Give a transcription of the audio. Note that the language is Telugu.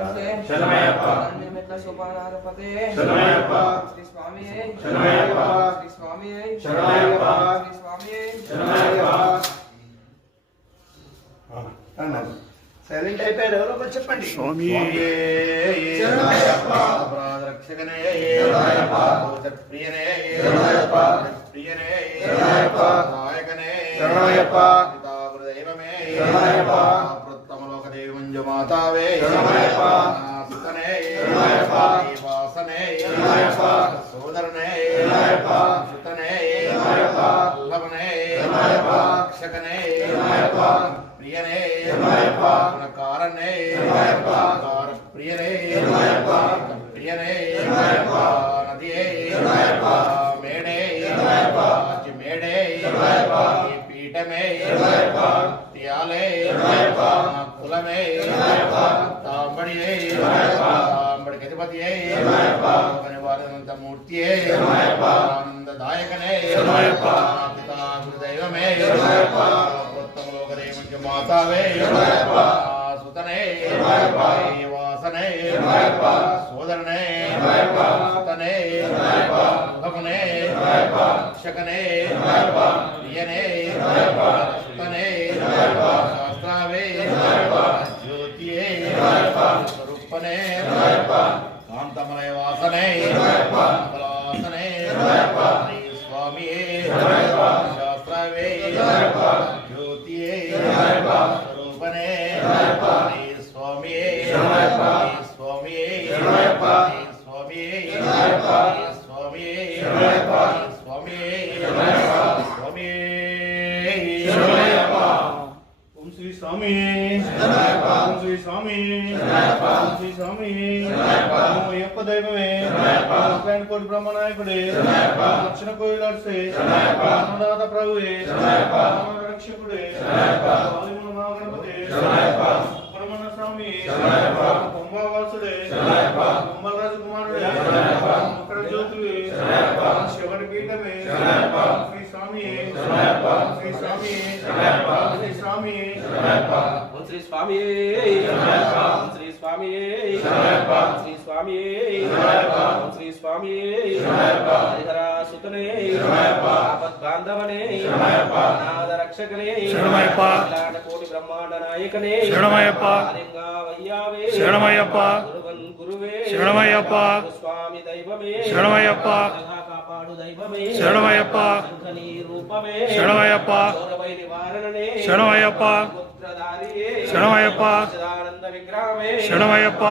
శరణమయ్యప్ప దండమెట్ల సోపానాధిపతే శరణమయ్యప్ప శ్రీ స్వామి శరణమయ్యప్ప శ్రీ స్వామి శరణమయ్యప్ప శ్రీ స్వామి శరణమయ్యప్ప. సైలెంట్ అయిపోయారు ఎవరో ఒకరు చెప్పండి. స్వామి శరణమయ్యప్ప రక్షకనే శరణమయ్యప్ప ప్రియనే శరణమయ్యప్ప ప్రియనే శరణమయ్యప్ప నాయకనే శరణమయ్యప్ప దైవమే శరణమయ్యప్ప ప్రత్తమలోక దేవంజు మాతావే శరణమయ్యప్ప సుతనే శరణమయ్యప్ప వాసనే శరణమయ్యప్ప సోదరనే శరణమయ్యప్ప సుతనే శరణమయ్యప్ప వల్లభనే శరణమయ్యప్ప రక్షకనే శరణమయ్యప్ప ప్రియనే శరణమయ్యప్ప కారణే శరణమయ్యప్ప ప్రియనే శరణమయ్యప్ప ప్రియనే శరణమయ్యప్ప నదియే శరణమయ్యప్ప మేడే శరణమయ్యప్ప మేడే శరణమయ్యప్ప పీఠమే శరణమయ్యప్ప త్యాలే శరణమయ్యప్ప కులమే శరణమయ్యప్ప తాంబడియే శరణమయ్యప్ప తాంబడికి అధిపతియే శరణమయ్యప్ప వారినంత మూర్తియే శరణమయ్యప్ప ఆనందదాయకనే శరణమయ్యప్ప పితా గురుదైవమే శరణమయ్యప్ప ఉత్తమలోకదేవంచ మాతావే శరణమయ్యప్ప సుతనే శరణమయ్యప్ప వాసనే శరణమయ్యప్ప సోదరనే శరణమయ్యప్ప సుతనే శరణమయ్యప్ప ముఖమునే శరణమయ్యప్ప రక్షకనే శరణమయ్యప్ప ప్రియనే శరణమయ్యప్ప సుతనే శరణమయ్యప్ప శాస్త్రావే శరణమయ్యప్ప జ్యోతియే శరణమయ్యప్ప స్వరూపనే శరణమయ్యప్ప కాంతమలయ వాసనే శరణమయ్యప్ప వాసనే శరణమయ్యప్ప శ్రీ స్వామియే శరణమయ్యప్ప శాస్త్రావే శరణమయ్యప్ప జ్యోతియే శరణమయ్యప్ప స్వరూపనే శరణమయ్యప్ప శ్రీ స్వామియే శరణమయ్యప్ప శ్రీ స్వామియే శరణమయ్యప్ప శ్రీ స్వామియే శరణమయ్యప్ప శ్రీ స్వామియే శరణమయ్యప్ప శ్రీ స్వామియే శరణమయ్యప్ప స్వామియే శరణమయ్యప్ప ఓం శ్రీ స్వామి శరణమయ్యప్ప ఓం శ్రీ స్వామి శరణమయ్యప్ప ఓం శ్రీ స్వామి శరణమయ్యప్ప ఓం అయ్యప్ప దైవమే శరణమయ్యప్ప కోటి బ్రహ్మనాయకుడే శరణమయ్యప్ప దక్షిణ కోయిలర్సే శరణమయ్యప్ప అన్నదాత ప్రభువే శరణమయ్యప్ప రక్షకుడే శరణమయ్యప్ప వాలిమున మహాగణపతే శరణమయ్యప్ప సుబ్రహ్మణ్య స్వామి శరణమయ్యప్ప కుంభవాసుడే శరణమయ్యప్ప కుంభరాజు కుమారుడే శరణమయ్యప్ప మకర జ్యోతులే శరణమయ్యప్ప శివరి పీఠమే శరణమయ్యప్ప శ్రీ స్వామి శరణమయ్యప్ప శ్రీ స్వామి శరణమయ్యప్ప శ్రీ స్వామి శరణమయ్యప్ప ఓం శ్రీ స్వామి శరణమయ్యప్ప ఓం శ్రీ స్వామి శరణమయ్యప్ప ఓం శ్రీ స్వామి శరణమయ్యప్ప ఓం శ్రీ స్వామి శరణమయ్యప్ప హరిహర సుతనే శరణమయ్యప్ప ఆపద్బాంధవనే శరణమయ్యప్ప నాద రక్షకనే శరణమయ్యప్ప అఖిలాండ కోటి బ్రహ్మాండ నాయకనే శరణమయ్యప్ప ఆలింగా వయ్యావే శరణమయ్యప్ప గురువన్ గురువే శరణమయ్యప్ప స్వామి దైవమే శరణమయ్యప్ప సదా కాపాడు దైవమే శరణమయ్యప్ప శంఖనీ రూపమే శరణమయ్యప్ప చౌరవై నివారణనే శరణమయ్యప్ప పుత్రధారియే శరణమయ్యప్ప సదానంద విగ్రహమే శరణమయ్యప్ప